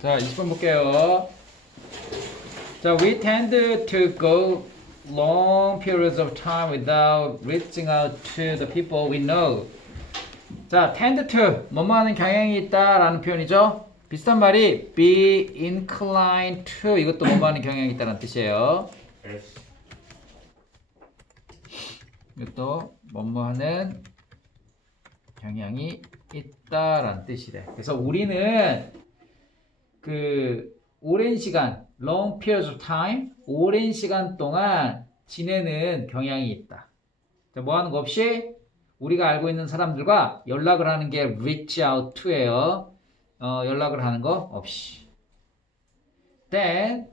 자, 20번 볼게요. 자, we tend to go long periods of time without reaching out to the people we know. 자, tend to, 뭐뭐 하는 경향이 있다라는 표현이죠. 비슷한 말이 be inclined to, 이것도 뭐뭐 하는 경향이 있다는 뜻이에요. 이것도 뭐뭐 하는 경향이 있다라는 뜻이래. 그래서 우리는 그 오랜 시간, long periods of time, 오랜 시간 동안 지내는 경향이 있다. 자, 뭐 하는 거 없이 우리가 알고 있는 사람들과 연락을 하는 게 reach out to예요. 연락을 하는 거 없이. Then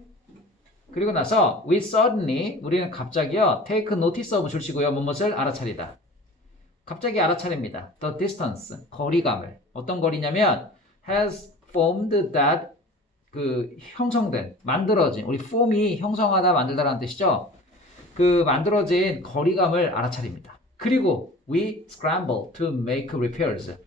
그리고 나서 we suddenly 우리는 갑자기요 take notice of 줄치고요 무엇을 알아차리다. 갑자기 알아차립니다. The distance 거리감을 어떤 거리냐면 has formed that 그 형성된 만들어진 우리 form이 형성하다 만들다라는 뜻이죠. 그 만들어진 거리감을 알아차립니다. 그리고 we scramble to make repairs.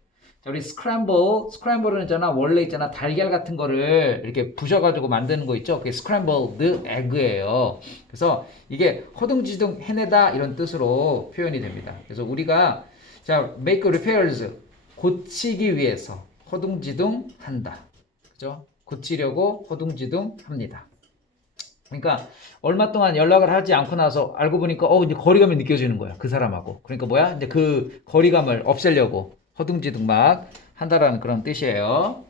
자, 우리 scramble는 있잖아 원래 있잖아 달걀 같은 거를 이렇게 부셔가지고 만드는 거 있죠. 그게 scrambled egg예요. 그래서 이게 허둥지둥 해내다 이런 뜻으로 표현이 됩니다. 그래서 우리가 자 make repairs 고치기 위해서 허둥지둥 한다. 그죠? 고치려고 허둥지둥 합니다. 그러니까 얼마 동안 연락을 하지 않고 나서 알고 보니까 이제 거리감이 느껴지는 거야. 그 사람하고. 그러니까 뭐야? 이제 그 거리감을 없애려고 허둥지둥 막 한다라는 그런 뜻이에요.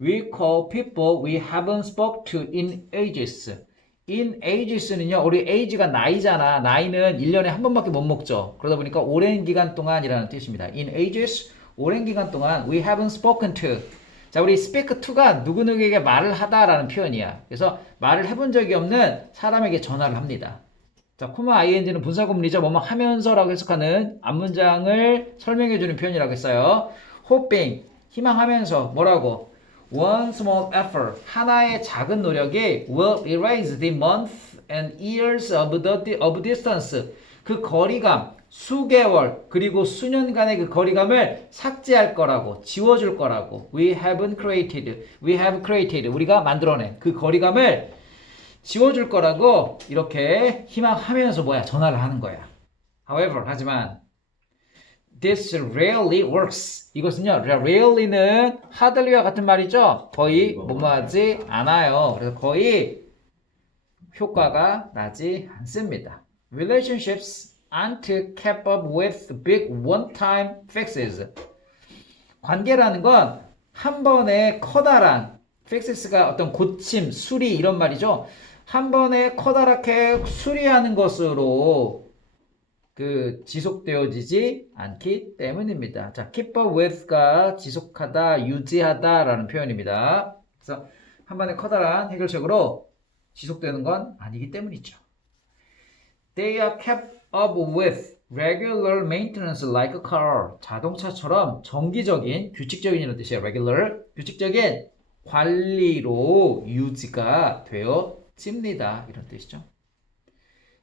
We call people we haven't spoke to in ages. in ages는요. 우리 age가 나이잖아. 나이는 1년에 한 번밖에 못 먹죠. 그러다 보니까 오랜 기간 동안이라는 뜻입니다. in ages 오랜 기간 동안 we haven't spoken to. 자, 우리 speak to가 누구누구에게 말을 하다라는 표현이야. 그래서 말을 해본 적이 없는 사람에게 전화를 합니다. 자, 코마 ing는 분사구문이죠. 뭐뭐 하면서라고 해석하는 앞문장을 설명해주는 표현이라고 했어요. hoping, 희망하면서 뭐라고? One small effort, 하나의 작은 노력이 will erase the months and years of distance. 그 거리감, 수개월 그리고 수년간의 그 거리감을 삭제할 거라고 지워줄 거라고 we have created 우리가 만들어낸 그 거리감을 지워줄 거라고 이렇게 희망하면서 뭐야 전화를 하는 거야. However 하지만 this rarely works 이것은요 rarely는 hardly와 같은 말이죠. 거의 뭐뭐하지 않아요. 그래서 거의 효과가 나지 않습니다. Relationships aren't kept up with big one-time fixes. 관계라는 건 한 번에 커다란 fixes가 어떤 고침, 수리 이런 말이죠. 한 번에 커다랗게 수리하는 것으로 그 지속되어지지 않기 때문입니다. 자, keep up with가 지속하다, 유지하다라는 표현입니다. 그래서 한 번에 커다란 해결책으로 지속되는 건 아니기 때문이죠. They are kept up with regular maintenance like a car. 자동차처럼 정기적인, 규칙적인 이런 뜻이에요. regular, 규칙적인 관리로 유지가 되어집니다. 이런 뜻이죠.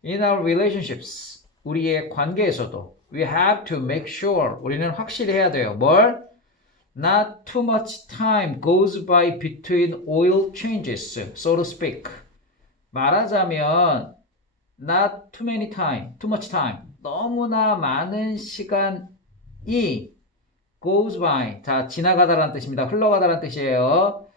In our relationships, 우리의 관계에서도 we have to make sure, 우리는 확실히 해야 돼요. 뭘? Not too much time goes by between oil changes, so to speak. 말하자면 not too much time. 너무나 많은 시간이 goes by. 자, 지나가다라는 뜻입니다. 흘러가다라는 뜻이에요.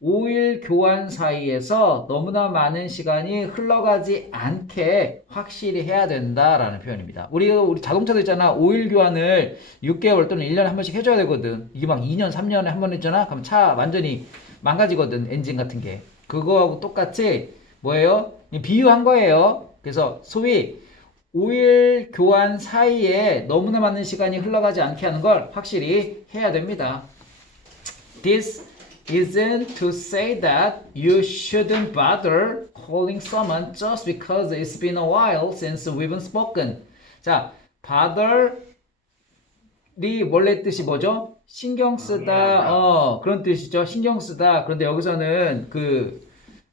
오일 교환 사이에서 너무나 많은 시간이 흘러가지 않게 확실히 해야 된다라는 표현입니다. 우리 자동차도 있잖아. 오일 교환을 6개월 또는 1년에 한 번씩 해줘야 되거든. 이게 막 2년, 3년에 한 번 했잖아. 그럼 차 완전히 망가지거든. 엔진 같은 게. 그거하고 똑같이 뭐예요? 비유한 거예요. 그래서 소위 오일 교환 사이에 너무나 많은 시간이 흘러가지 않게 하는 걸 확실히 해야 됩니다. This isn't to say that you shouldn't bother calling someone just because it's been a while since we've spoken. 자, bother이 원래 뜻이 뭐죠? 신경 쓰다, 그런 뜻이죠. 신경 쓰다. 그런데 여기서는 그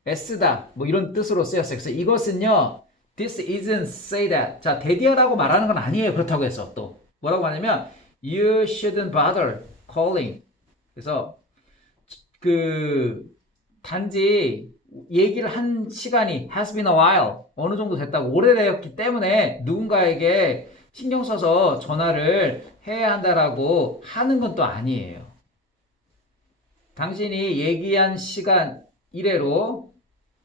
애쓰다 뭐 이런 뜻으로 쓰였어요. 그래서 이것은요 this isn't say that 자 대디어라고 말하는 건 아니에요. 그렇다고 해서 또 뭐라고 하냐면 you shouldn't bother calling 그래서 단지 얘기를 한 시간이 has been a while 어느 정도 됐다고 오래되었기 때문에 누군가에게 신경 써서 전화를 해야 한다라고 하는 건 또 아니에요. 당신이 얘기한 시간 이래로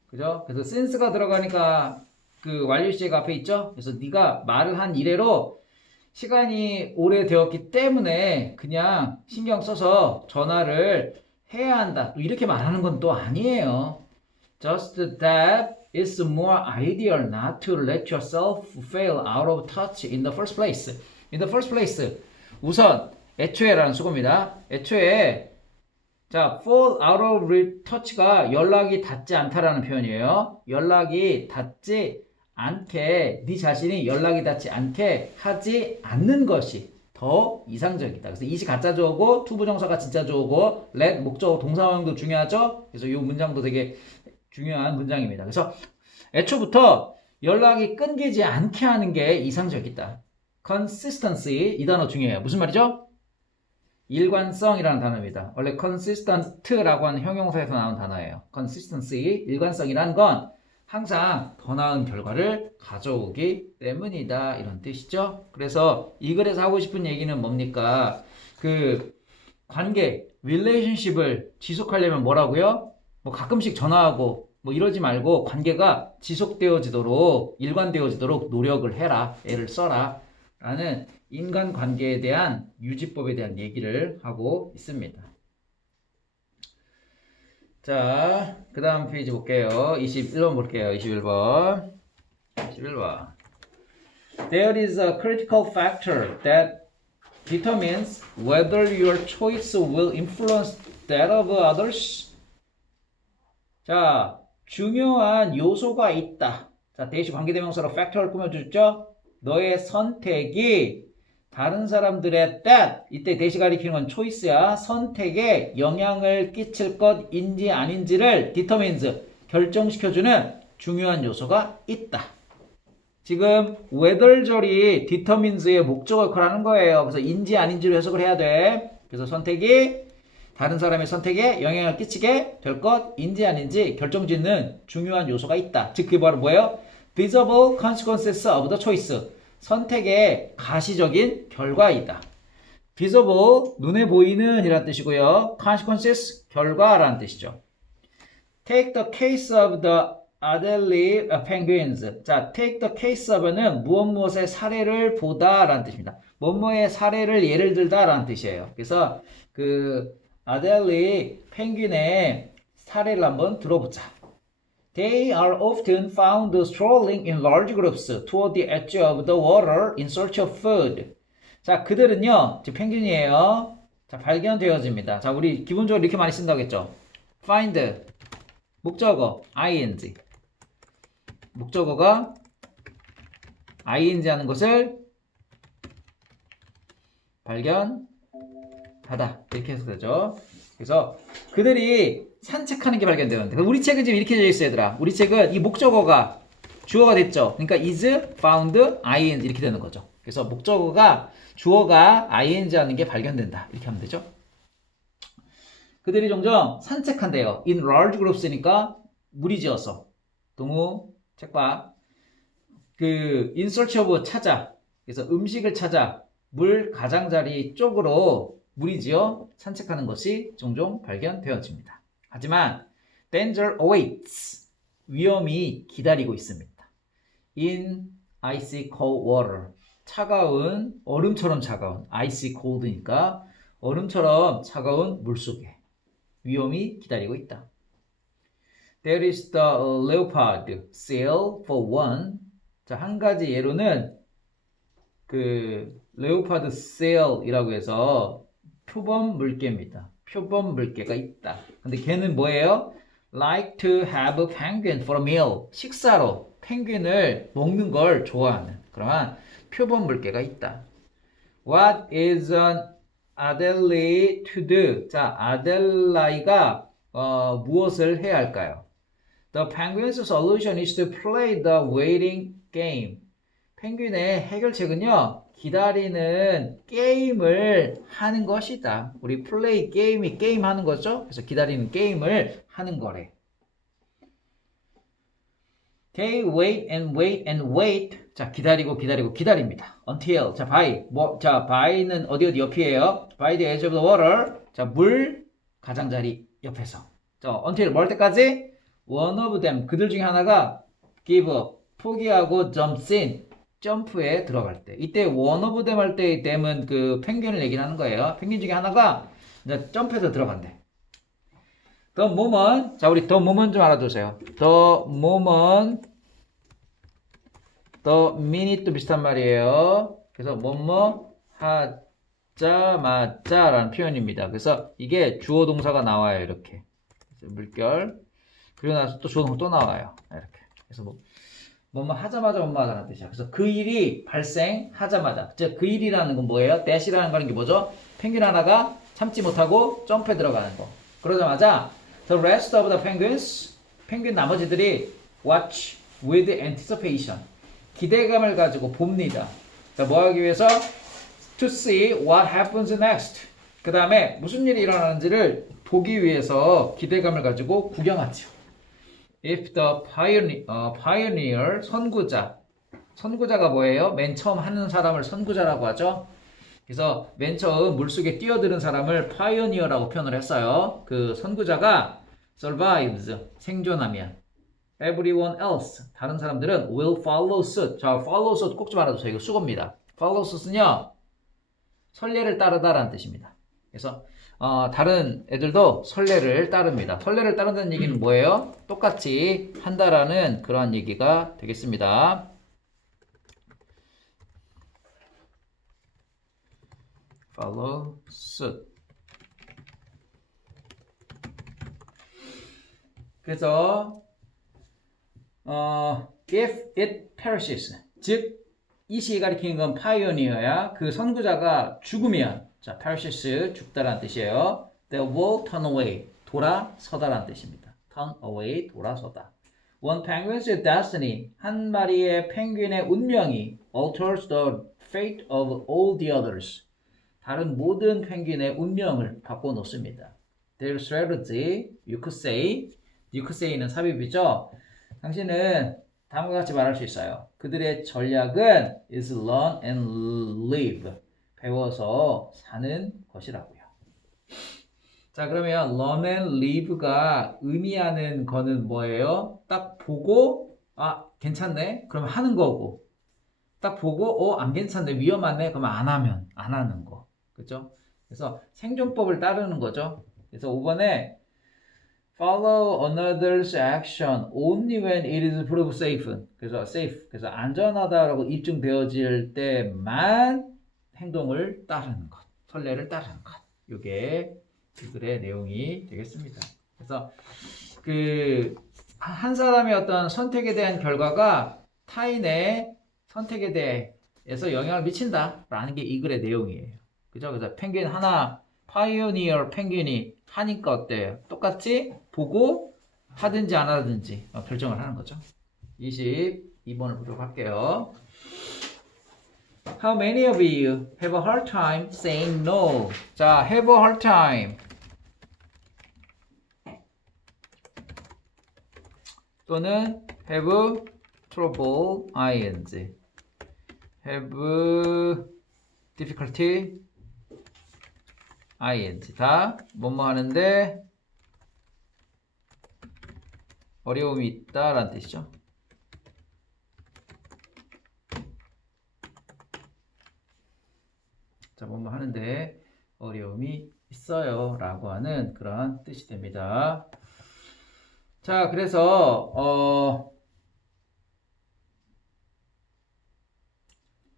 그죠? 그래서 since가 들어가니까 그 완료시제가 앞에 있죠? 그래서 네가 말을 한 이래로 시간이 오래되었기 때문에 그냥 신경 써서 전화를 해야 한다. 이렇게 말하는 건 또 아니에요. Just that it's more ideal not to let yourself fail out of touch in the first place. In the first place. 우선 애초에라는 수고입니다. 애초에 자, fall out of touch가 연락이 닿지 않다라는 표현이에요. 연락이 닿지 않게, 네 자신이 연락이 닿지 않게 하지 않는 것이 더 이상적이다. 그래서 이시 가짜 주어고, 투부정사가 진짜 주어고, let 목적어 동사형도 중요하죠. 그래서 이 문장도 되게 중요한 문장입니다. 그래서 애초부터 연락이 끊기지 않게 하는 게 이상적이다. consistency 이 단어 중요해요. 무슨 말이죠? 일관성이라는 단어입니다. 원래 consistent라고 하는 형용사에서 나온 단어예요. consistency, 일관성이란 건 항상 더 나은 결과를 가져오기 때문이다. 이런 뜻이죠. 그래서 이 글에서 하고 싶은 얘기는 뭡니까? 관계, relationship을 지속하려면 뭐라고요? 뭐 가끔씩 전화하고 뭐 이러지 말고 관계가 지속되어지도록, 일관되어지도록 노력을 해라. 애를 써라. 라는 인간관계에 대한 유지법에 대한 얘기를 하고 있습니다. 자, 그 다음 페이지 볼게요. 21번 볼게요. 21번. There is a critical factor that determines whether your choice will influence that of others. 자, 중요한 요소가 있다. 자, 대시 관계대명사로 factor를 꾸며주죠. 너의 선택이 다른 사람들의 that, 이때 대시 가리키는 건 choice야. 선택에 영향을 끼칠 것인지 아닌지를 determines, 결정시켜주는 중요한 요소가 있다. 지금 whether절이 determines의 목적어 역할을 하는 거예요. 그래서 인지 아닌지로 해석을 해야 돼. 그래서 선택이 다른 사람의 선택에 영향을 끼치게 될 것인지 아닌지 결정짓는 중요한 요소가 있다. 즉 그게 바로 뭐예요? visible consequences of the choice. 선택의 가시적인 결과이다. visible, 눈에 보이는 이란 뜻이고요. consequences, 결과라는 뜻이죠. take the case of the Adelie penguins. 자, take the case of는 무엇의 사례를 보다 라는 뜻입니다. 뭐뭐의 사례를 예를 들다 라는 뜻이에요. 그래서 아델리 펭귄의 사례를 한번 들어보자. They are often found strolling in large groups toward the edge of the water in search of food. 자, 그들은요, 펭귄이에요. 자, 발견되어집니다. 자, 우리 기본적으로 이렇게 많이 쓴다고 했죠. find, 목적어, ing. 목적어가 ing 하는 것을 발견하다. 이렇게 해서 되죠. 그래서 그들이 산책하는 게 발견되는데 우리 책은 지금 이렇게 되어 있어요, 얘들아. 우리 책은 이 목적어가 주어가 됐죠. 그러니까 is, found, ing 이렇게 되는 거죠. 그래서 목적어가 주어가 ing 하는 게 발견된다. 이렇게 하면 되죠. 그들이 종종 산책한대요. in large groups니까 무리지어서 동우 책봐. in search of 찾아. 그래서 음식을 찾아 물 가장자리 쪽으로 무리지어 산책하는 것이 종종 발견되어집니다. 하지만 danger awaits. 위험이 기다리고 있습니다. in icy cold water. 차가운 얼음처럼 차가운 icy cold니까 얼음처럼 차가운 물속에 위험이 기다리고 있다. There is the leopard seal for one. 자, 한 가지 예로는 레오파드 세일이라고 해서 표범 물개입니다. 표범 물개가 있다. 근데 걔는 뭐예요? Like to have a penguin for a meal. 식사로 펭귄을 먹는 걸 좋아하는 그러한 표범 물개가 있다. What is an Adelie to do? 자, 아델라이가 무엇을 해야 할까요? The penguin's solution is to play the waiting game. 펭귄의 해결책은요, 기다리는 게임을 하는 것이다. 우리 플레이 게임이 게임 하는 거죠? 그래서 기다리는 게임을 하는 거래. They wait and wait and wait. 자, 기다리고 기다리고 기다립니다. Until. 자, by. by는 어디 옆이에요? By the edge of the water. 자, 물 가장자리 옆에서. 자, until 뭘 때까지? One of them. 그들 중에 하나가 give up. 포기하고 jumps in. 점프에 들어갈 때. 이때 one of them 할 때 them은 그 펭귄을 얘기를 하는 거예요. 펭귄 중에 하나가 이제 점프해서 들어간대. The moment. 자, 우리 the moment 좀 알아두세요. The moment, the minute도 비슷한 말이에요. 그래서 뭐뭐 하자마자라는 표현입니다. 그래서 이게 주어 동사가 나와요. 이렇게. 그래서 물결. 그리고 나서 또 주어 동사 또 나와요. 이렇게. 그래서 뭐뭐 하자마자 뭐뭐하다는 뜻이야. 그래서 그 일이 발생하자마자. 즉, 그 일이라는 건 뭐예요? dash라는 거는 게 뭐죠? 펭귄 하나가 참지 못하고 점프에 들어가는 거. 그러자마자 The rest of the penguins, 펭귄 나머지들이 watch with anticipation. 기대감을 가지고 봅니다. 자, 뭐 하기 위해서? To see what happens next. 그 다음에 무슨 일이 일어나는지를 보기 위해서 기대감을 가지고 구경하죠. If the pioneer, 선구자가 뭐예요? 맨 처음 하는 사람을 선구자라고 하죠. 그래서 맨 처음 물속에 뛰어드는 사람을 pioneer라고 표현을 했어요. 그 선구자가 survives, 생존하면 everyone else, 다른 사람들은 will follow suit. 자, follow suit 꼭 좀 알아두세요. 이거 수고입니다. follow suit은요, 선례를 따르다라는 뜻입니다. 그래서 다른 애들도 선례를 따릅니다. 선례를 따른다는 얘기는 뭐예요? 똑같이 한다라는 그런 얘기가 되겠습니다. follow suit. 그래서 if it perishes, 즉 이시 가리키는 건 pioneer야. 그 선구자가 죽으면, 자, perishes 죽다라는 뜻이에요. They will turn away, 돌아서다라는 뜻입니다. turn away, 돌아서다. One penguin's destiny, 한 마리의 펭귄의 운명이 alters the fate of all the others, 다른 모든 펭귄의 운명을 바꿔놓습니다. Their strategy, you could say는 삽입이죠. 당신은 다음과 같이 말할 수 있어요. 그들의 전략은 is learn and live, 배워서 사는 것이라고요. 자, 그러면 learn and live가 의미하는 거는 뭐예요? 딱 보고 괜찮네? 그러면 하는 거고, 딱 보고 안 괜찮네, 위험하네, 그러면 안 하면 안 하는 거. 그죠? 그래서 생존법을 따르는 거죠. 그래서 5번에 follow another's action only when it is proved safe. 그래서 safe. 그래서 안전하다라고 입증되어질 때만 행동을 따르는 것. 선례를 따르는 것. 이게 그들의 내용이 되겠습니다. 그래서 한 사람의 어떤 선택에 대한 결과가 타인의 선택에 대해서 영향을 미친다라는 게 이 글의 내용이에요. 그죠? 그래서 펭귄 하나, 파이오니어 펭귄이 하니까 어때요? 똑같이 보고 하든지 안 하든지 결정을 하는 거죠. 22번을 보도록 할게요. How many of you have a hard time saying no? 자, have a hard time 또는 have trouble, ing, have difficulty, ing. 다 뭐뭐 하는데 어려움이 있다 라는 뜻이죠. 자, 뭐뭐 하는데 어려움이 있어요 라고 하는 그런 뜻이 됩니다. 자, 그래서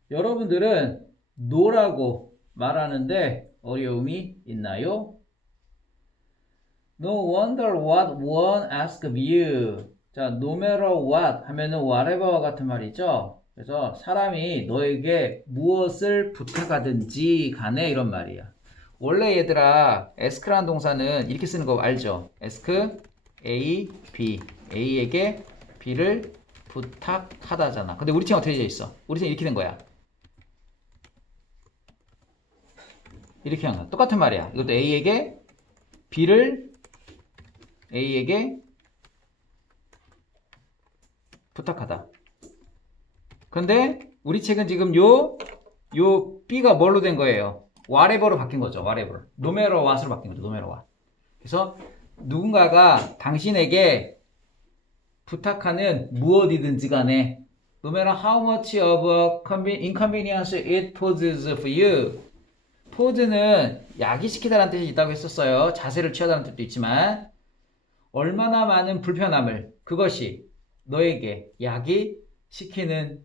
여러분들은 no라고 말하는데 어려움이 있나요? No wonder what one asks of you. 자, no matter what 하면은 whatever와 같은 말이죠. 그래서 사람이 너에게 무엇을 부탁하든지 간에 이런 말이야. 원래 얘들아, ask라는 동사는 이렇게 쓰는 거 알죠? ask, A, B. A에게 B를 부탁하다잖아. 근데 우리 책 어떻게 되어 있어? 우리 책 이렇게 된 거야. 이렇게 한 거야. 똑같은 말이야. 이것도 A에게 부탁하다. 근데 우리 책은 지금 요 B가 뭘로 된 거예요? whatever로 바뀐 거죠. whatever. no matter what으로 바뀐 거죠. no matter what. 그래서 누군가가 당신에게 부탁하는 무엇이든지 간에 no matter how much of a inconvenience it poses for you. pose는 야기시키다라는 뜻이 있다고 했었어요. 자세를 취하다는 뜻도 있지만 얼마나 많은 불편함을 그것이 너에게 야기시키는지와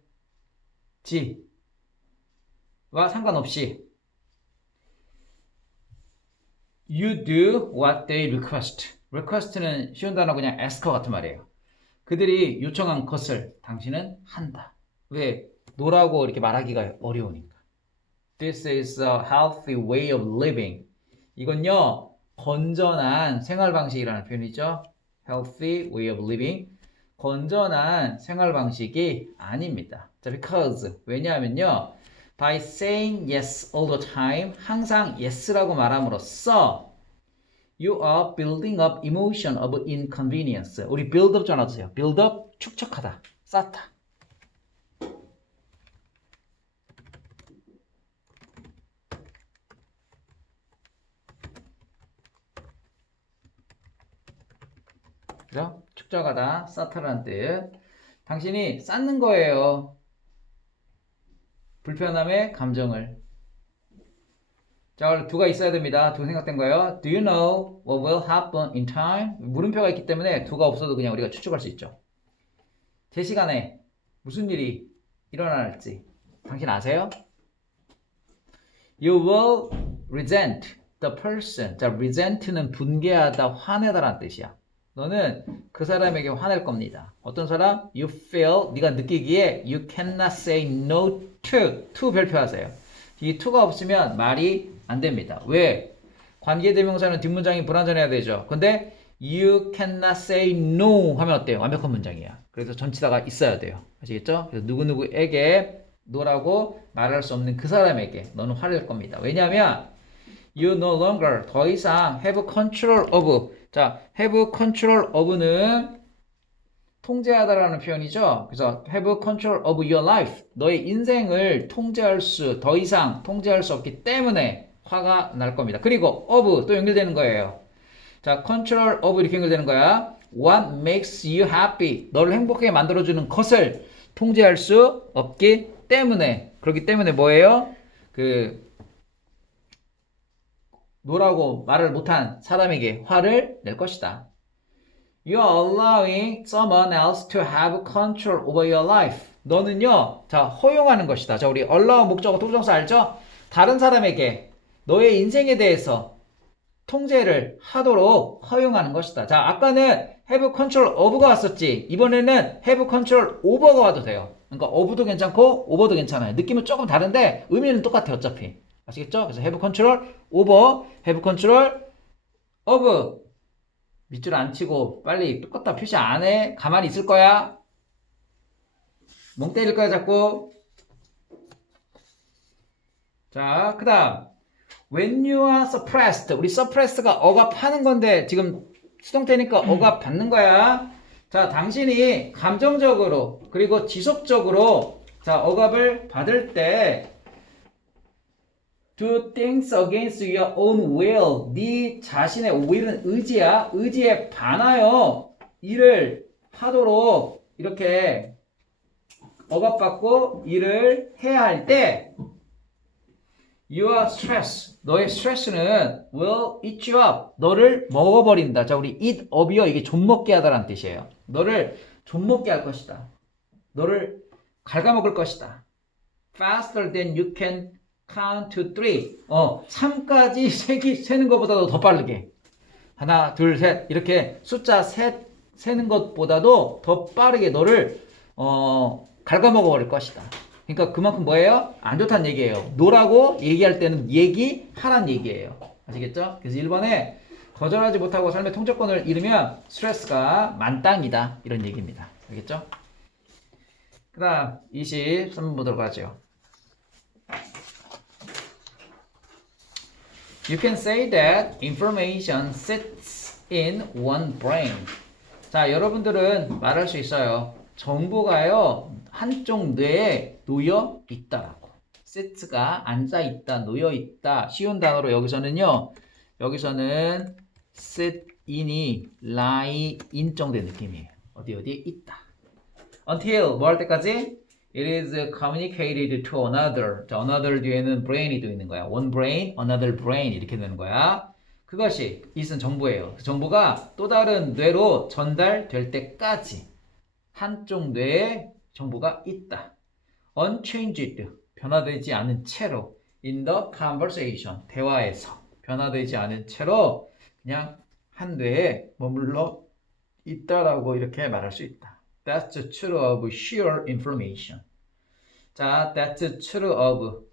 상관없이 you do what they request. request는 쉬운 단어 그냥 ask 같은 말이에요. 그들이 요청한 것을 당신은 한다. 왜? 노라고 이렇게 말하기가 어려우니까. This is a healthy way of living. 이건요, 건전한 생활 방식이라는 표현이죠. Healthy way of living. 건전한 생활 방식이 아닙니다. 자, because. 왜냐하면요, by saying yes all the time, 항상 yes라고 말함으로써 you are building up emotion of inconvenience. 우리 build up 전화주세요. build up, 축적하다, 쌓다. 그죠? 축적하다, 쌓다라는 뜻. 당신이 쌓는 거예요. 불편함의 감정을. 자, do가 있어야 됩니다. do 생각된 거예요. Do you know what will happen in time? 물음표가 있기 때문에 do가 없어도 그냥 우리가 추측할 수 있죠. 제 시간에 무슨 일이 일어날지 당신 아세요? You will resent the person. 자, resent는 분개하다, 화내다라는 뜻이야. 너는 그 사람에게 화낼 겁니다. 어떤 사람? You feel, 네가 느끼기에 you cannot say no to 별표하세요. 이 to가 없으면 말이 안 됩니다. 왜? 관계대명사는 뒷문장이 불완전해야 되죠. 근데 you cannot say no 하면 어때요? 완벽한 문장이야. 그래서 전치사가 있어야 돼요. 아시겠죠? 그래서 누구누구에게 no라고 말할 수 없는 그 사람에게 너는 화낼 겁니다. 왜냐하면 you no longer 더 이상 have control of. 자, have control of는 통제하다라는 표현이죠. 그래서 have control of your life. 너의 인생을 더 이상 통제할 수 없기 때문에 화가 날 겁니다. 그리고 of 또 연결되는 거예요. 자, control of 이렇게 연결되는 거야. What makes you happy? 너를 행복하게 만들어주는 것을 통제할 수 없기 때문에. 그렇기 때문에 뭐예요? 노라고 말을 못한 사람에게 화를 낼 것이다. You are allowing someone else to have control over your life. 너는요, 자, 허용하는 것이다. 자, 우리 allow 목적어 도부정사 알죠? 다른 사람에게 너의 인생에 대해서 통제를 하도록 허용하는 것이다. 자, 아까는 have control of가 왔었지. 이번에는 have control over가 와도 돼요. 그러니까 of도 괜찮고 over도 괜찮아요. 느낌은 조금 다른데 의미는 똑같아요. 어차피. 아시겠죠? 그래서 have control over, have control of. 밑줄 안 치고 빨리 똑같다 표시 안 해. 가만히 있을 거야. 멍 때릴 거야 자꾸. 자, 그 다음 when you are suppressed. 우리 suppressed가 억압하는 건데 지금 수동태니까 억압받는 거야. 자, 당신이 감정적으로 그리고 지속적으로 자, 억압을 받을 때 do things against your own will. 네 자신의 will은 의지야. 의지에 반하여 일을 하도록 이렇게 억압받고 일을 해야 할 때 your stress, 너의 스트레스는 will eat you up. 너를 먹어버린다. 자, 우리 eat up이요. 이게 좀먹게 하다라는 뜻이에요. 너를 좀먹게 할 것이다. 너를 갉아먹을 것이다. faster than you can count to 3. 3까지 세는 것보다도 더 빠르게. 하나, 둘, 셋. 이렇게 숫자 셋 세는 것보다도 더 빠르게 너를 갉아먹어 버릴 것이다. 그러니까 그만큼 뭐예요? 안 좋다는 얘기예요. 노라고 얘기할 때는 얘기하란 얘기예요. 아시겠죠? 그래서 1번에 거절하지 못하고 삶의 통제권을 잃으면 스트레스가 만땅이다. 이런 얘기입니다. 알겠죠? 그 다음 23번 보도록 하죠. You can say that information sits in one brain. 자, 여러분들은 말할 수 있어요. 정보가요, 한쪽 뇌에 놓여 있다라고. sits가 앉아 있다, 놓여 있다. 쉬운 단어로 여기서는 sit in이 lie in 정도의 느낌이에요. 어디에 있다. Until 뭐 할 때까지? It is communicated to another. 자, another 뒤에는 brain이 또 있는 거야. One brain, another brain 이렇게 되는 거야. 그것이 it은 정보예요. 그 정보가 또 다른 뇌로 전달될 때까지 한쪽 뇌에 정보가 있다. Unchanged, 변화되지 않은 채로 in the conversation, 대화에서 변화되지 않은 채로 그냥 한 뇌에 머물러 있다라고 이렇게 말할 수 있다. That's true of sheer information. 자, that's true of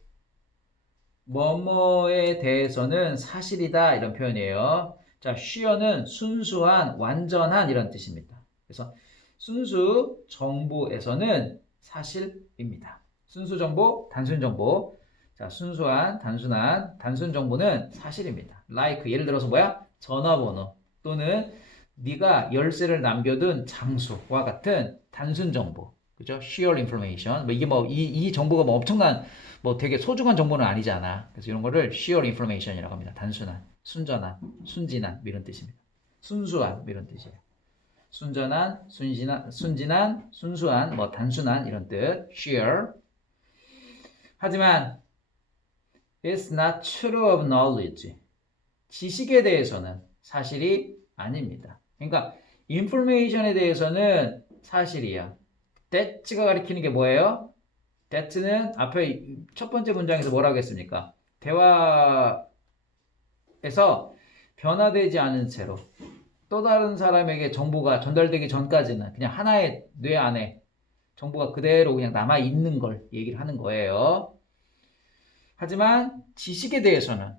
뭐뭐에 대해서는 사실이다 이런 표현이에요. 자, sheer는 순수한, 완전한 이런 뜻입니다. 그래서 순수 정보에서는 사실입니다. 순수 정보, 단순 정보. 자, 순수한, 단순한, 단순 정보는 사실입니다. Like 예를 들어서 뭐야? 전화번호 또는 네가 열쇠를 남겨둔 장소와 같은 단순 정보, 그죠? Sheer information. 이게 이 정보가 엄청난, 되게 소중한 정보는 아니잖아. 그래서 이런 거를 sheer information이라고 합니다. 단순한, 순전한, 순진한 이런 뜻입니다. 순수한 이런 뜻이에요. 순전한, 순진한, 순수한, 단순한 이런 뜻. Sheer. 하지만 it's not true of knowledge. 지식에 대해서는 사실이 아닙니다. 그러니까 information에 대해서는 사실이야. that가 가리키는 게 뭐예요? that는 앞에 첫 번째 문장에서 뭐라고 했습니까? 대화에서 변화되지 않은 채로 또 다른 사람에게 정보가 전달되기 전까지는 그냥 하나의 뇌 안에 정보가 그대로 그냥 남아있는 걸 얘기를 하는 거예요. 하지만 지식에 대해서는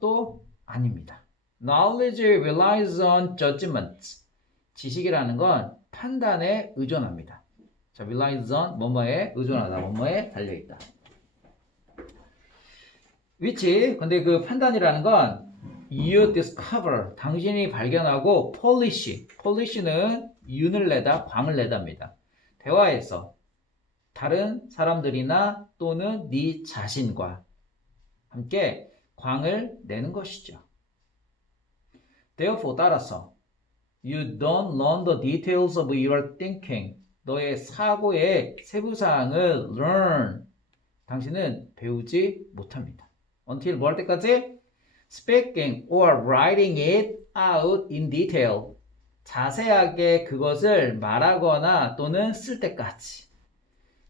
또 아닙니다. Knowledge relies on judgment. 지식이라는 건 판단에 의존합니다. 자, relies on 뭐뭐에 의존하다, 뭐뭐에 달려있다. which, 근데 그 판단이라는 건 you discover, 당신이 발견하고 polish는 윤을 내다, 광을 내답니다. 대화에서 다른 사람들이나 또는 네 자신과 함께 광을 내는 것이죠. Therefore, 따라서 you don't learn the details of your thinking. 너의 사고의 세부사항을 learn. 당신은 배우지 못합니다. Until 뭐 할 때까지? Speaking or writing it out in detail. 자세하게 그것을 말하거나 또는 쓸 때까지.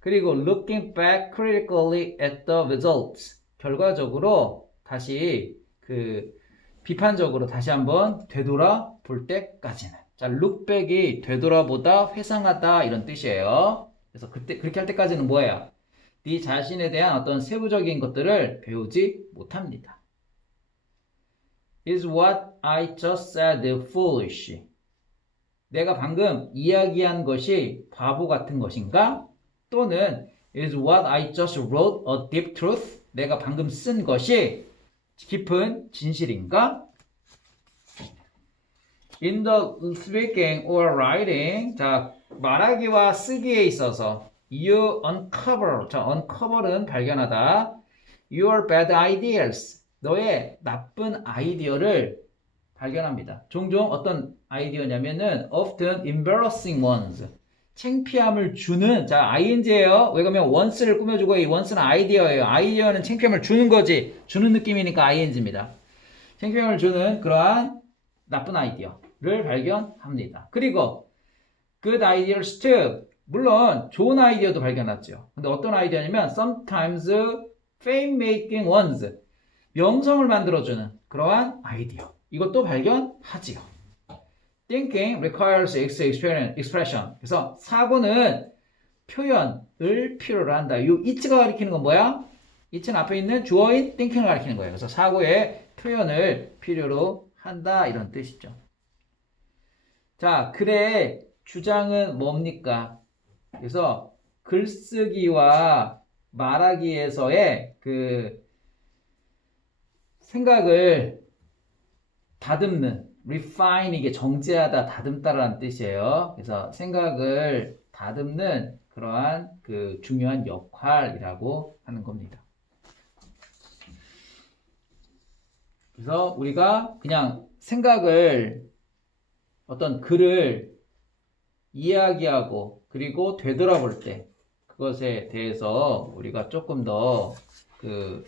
그리고 looking back critically at the results. 결과적으로 다시 비판적으로 다시 한번 되돌아볼 때까지는. 자, look back이 되돌아보다, 회상하다 이런 뜻이에요. 그래서 그렇게 할 때까지는 뭐예요? 네 자신에 대한 어떤 세부적인 것들을 배우지 못합니다. Is what I just said foolish? 내가 방금 이야기한 것이 바보 같은 것인가? 또는 Is what I just wrote a deep truth? 내가 방금 쓴 것이 깊은 진실인가? In the speaking or writing, 자, 말하기와 쓰기에 있어서 you uncover, 자, uncover은 발견하다. Your bad ideas, 너의 나쁜 아이디어를 발견합니다. 종종 어떤 아이디어냐면은 often embarrassing ones, 창피함을 주는, 자, ing예요. 왜 그러면 once를 꾸며주고 이 once는 아이디어예요. 아이디어는 창피함을 주는 거지. 주는 느낌이니까 ing입니다. 창피함을 주는 그러한 나쁜 아이디어를 발견합니다. 그리고 good ideas too. 물론 좋은 아이디어도 발견하죠. 근데 어떤 아이디어냐면 sometimes fame-making ones. 명성을 만들어주는 그러한 아이디어. 이것도 발견하지요. Thinking requires expression. 그래서 사고는 표현을 필요로 한다. 이 it가 가리키는 건 뭐야? it는 앞에 있는 주어인 thinking을 가리키는 거예요. 그래서 사고의 표현을 필요로 한다 이런 뜻이죠. 자, 글의 주장은 뭡니까? 그래서 글쓰기와 말하기에서의 그 생각을 다듬는, refine 이게 정제하다, 다듬다라는 뜻이에요. 그래서 생각을 다듬는 그러한 그 중요한 역할이라고 하는 겁니다. 그래서 우리가 그냥 생각을 어떤 글을 이야기하고 그리고 되돌아볼 때 그것에 대해서 우리가 조금 더 그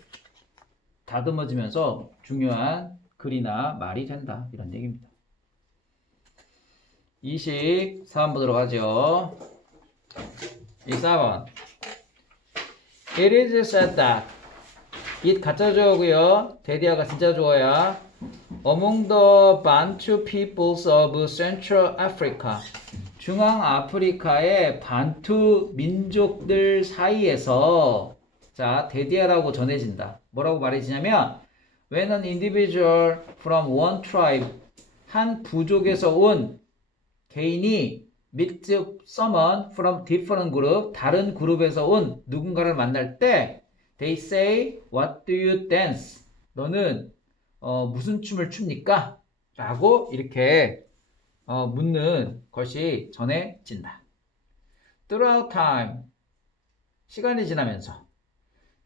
다듬어지면서 중요한 글이나 말이 된다 이런 얘기입니다. 24번 보도록 하죠. 24번 It is said that it 가짜 주어고요. 데디아가 진짜 주어야. Among the Bantu peoples of Central Africa 중앙 아프리카의 반투 민족들 사이에서 자 데디아라고 전해진다. 뭐라고 말해지냐면 When an individual from one tribe 한 부족에서 온 개인이 meet someone from different group 다른 그룹에서 온 누군가를 만날 때 They say, what do you dance? 너는 무슨 춤을 춥니까? 라고 이렇게 묻는 것이 전해진다. Throughout time, 시간이 지나면서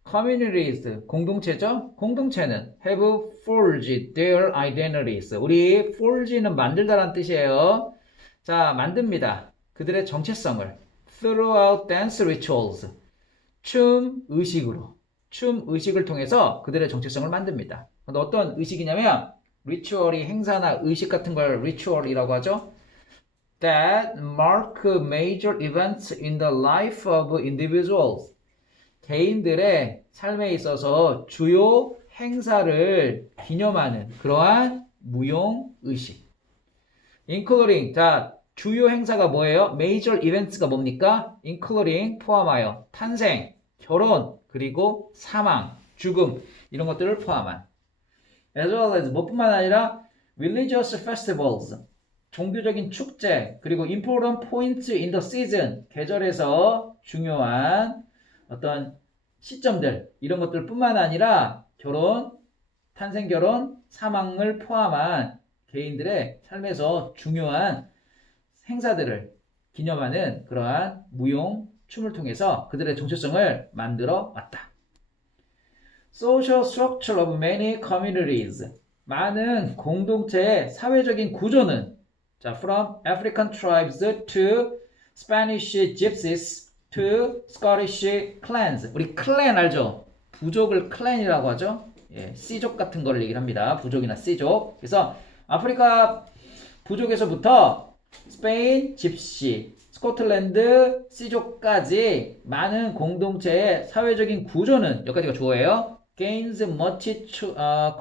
communities, 공동체죠? 공동체는 have forged their identities. 우리 forge는 만들다라는 뜻이에요. 자, 만듭니다. 그들의 정체성을 throughout dance rituals, 춤 의식으로 춤 의식을 통해서 그들의 정체성을 만듭니다. 근데 어떤 의식이냐면 리추얼이 행사나 의식 같은 걸 리추얼이라고 하죠. That mark major events in the life of individuals. 개인들의 삶에 있어서 주요 행사를 기념하는 그러한 무용 의식. Including, 자, 주요 행사가 뭐예요? Major events가 뭡니까? Including, 포함하여 탄생, 결혼, 그리고 사망, 죽음 이런 것들을 포함한 as well as 뭐뿐만 아니라 religious festivals 종교적인 축제 그리고 important points in the season 계절에서 중요한 어떤 시점들 이런 것들 뿐만 아니라 결혼, 탄생 결혼, 사망을 포함한 개인들의 삶에서 중요한 행사들을 기념하는 그러한 무용 춤을 통해서 그들의 정체성을 만들어 왔다. Social structure of many communities. 많은 공동체의 사회적인 구조는 자, from African tribes to Spanish gypsies to Scottish clans. 우리 클랜 알죠? 부족을 클랜이라고 하죠. 예, C족 같은 걸 얘기를 합니다. 부족이나 C족. 그래서 아프리카 부족에서부터 스페인, 집시, 스코틀랜드, C족까지 많은 공동체의 사회적인 구조는 여기까지가 주어예요. Gains much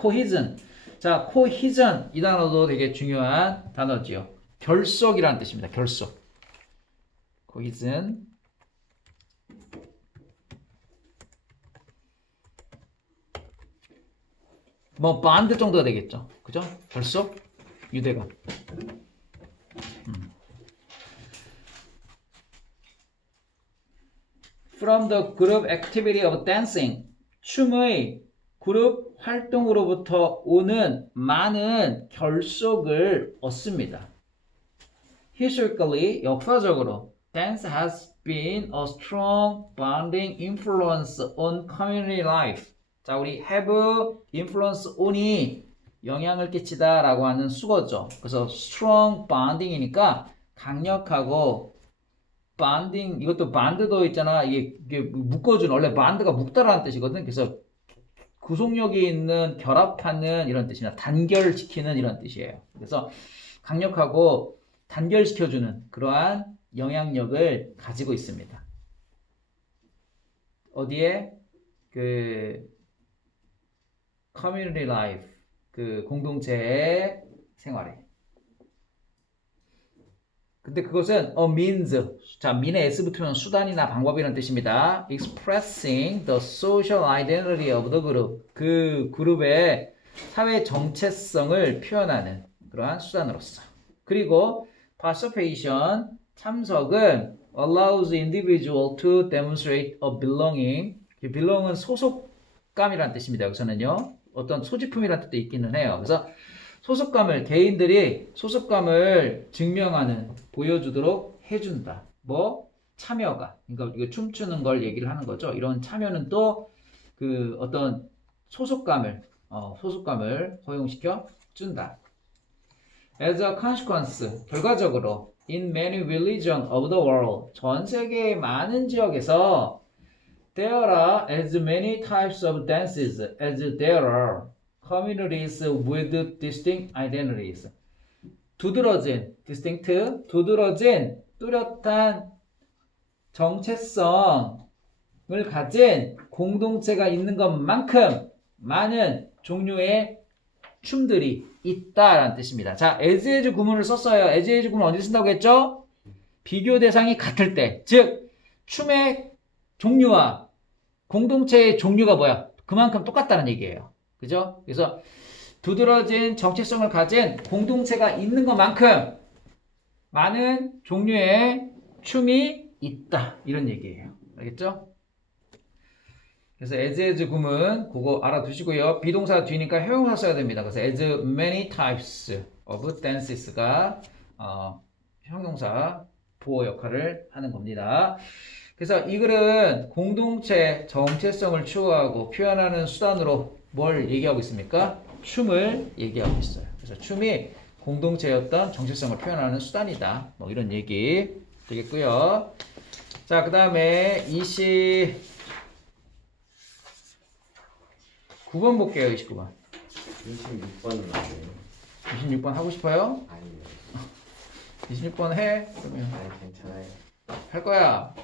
cohesion. 자, cohesion 이 단어도 되게 중요한 단어지요. 결속이라는 뜻입니다. 결속. cohesion. 뭐 bond 정도가 되겠죠. 그죠? 결속, 유대감. From the group activity of dancing. 춤의 그룹 활동으로부터 오는 많은 결속을 얻습니다. Historically, 역사적으로, dance has been a strong bonding influence on community life. 자, 우리 have influence on이 영향을 끼치다 라고 하는 수거죠. 그래서 strong bonding이니까 강력하고 bonding, 이것도 band도 있잖아. 이게 묶어주는, 원래 band가 묶다라는 뜻이거든. 그래서 구속력이 있는, 결합하는 이런 뜻이나 단결시키는 이런 뜻이에요. 그래서 강력하고 단결시켜주는 그러한 영향력을 가지고 있습니다. 어디에? 그 community life, 그 공동체의 생활에. 근데 그것은 a means, 자, mean에 s 붙으면 수단이나 방법이라는 뜻입니다. expressing the social identity of the group, 그 그룹의 사회 정체성을 표현하는 그러한 수단으로서. 그리고 participation, 참석은 allows individual to demonstrate a belonging. belong은 소속감이라는 뜻입니다. 여기서는요. 어떤 소지품이라는 뜻도 있기는 해요. 그래서 소속감을 개인들이 소속감을 증명하는 보여주도록 해준다. 뭐 참여가 그러니까 이거 춤추는 걸 얘기를 하는 거죠. 이런 참여는 또 그 어떤 소속감을 허용시켜 준다. As a consequence, 결과적으로 in many religions of the world, 전 세계의 많은 지역에서 there are as many types of dances as there are communities with distinct identities. 두드러진, distinct, 두드러진, 뚜렷한 정체성을 가진 공동체가 있는 것만큼 많은 종류의 춤들이 있다라는 뜻입니다. 자, as 구문을 썼어요. as 구문 언제 쓴다고 했죠? 비교 대상이 같을 때. 즉, 춤의 종류와 공동체의 종류가 뭐야? 그만큼 똑같다는 얘기예요. 그죠? 그래서 두드러진 정체성을 가진 공동체가 있는 것만큼 많은 종류의 춤이 있다. 이런 얘기예요. 알겠죠? 그래서 as 구문 그거 알아두시고요. 비동사 뒤니까 형용사 써야 됩니다. 그래서 as many types of dances가 형용사 보호 역할을 하는 겁니다. 그래서 이 글은 공동체 정체성을 추구하고 표현하는 수단으로 뭘 얘기하고 있습니까? 춤을 얘기하고 있어요. 그래서 춤이 공동체의 어떤 정체성을 표현하는 수단이다. 뭐 이런 얘기 되겠고요. 자, 그 다음에 29번 볼게요. 29번. 26번은 아니에요. 26번 하고 싶어요? 아니에요. 26번 해? 그러면 아니, 괜찮아요. 할 거야.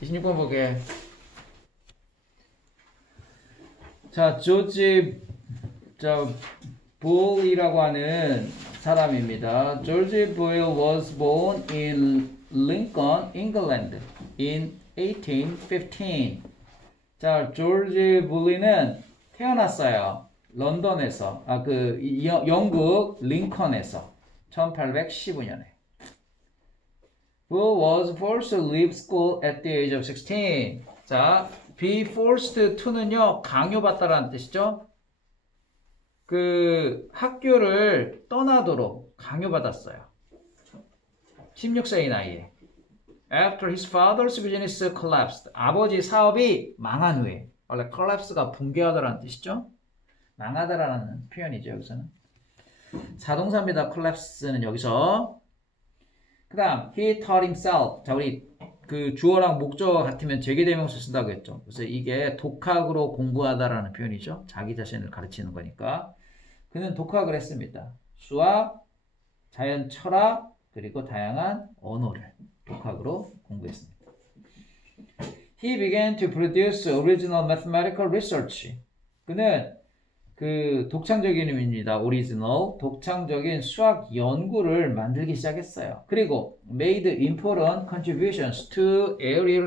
26번 보게. 자, 조지 보일이라고 하는 사람입니다. 조지 보일 was born in Lincoln, England in 1815. 자, 조지 보일은 태어났어요. 런던에서, 영국 링컨에서 1815년에. Who was forced to leave school at the age of 16. 자, be forced to는요, 강요받다라는 뜻이죠. 그 학교를 떠나도록 강요받았어요. 16세의 나이에. After his father's business collapsed. 아버지 사업이 망한 후에. 원래 collapse가 붕괴하다라는 뜻이죠. 망하다라는 표현이죠, 여기서는. 자동사입니다. collapse는 여기서. 그 다음, he taught himself. 자, 우리 그 주어랑 목적어 같으면 제기대명사 쓴다고 했죠. 그래서 이게 독학으로 공부하다라는 표현이죠. 자기 자신을 가르치는 거니까. 그는 독학을 했습니다. 수학, 자연 철학, 그리고 다양한 언어를 독학으로 공부했습니다. He began to produce original mathematical research. 그는 그 독창적인 의미입니다. original, 독창적인 수학 연구를 만들기 시작했어요. 그리고 made important contributions to areas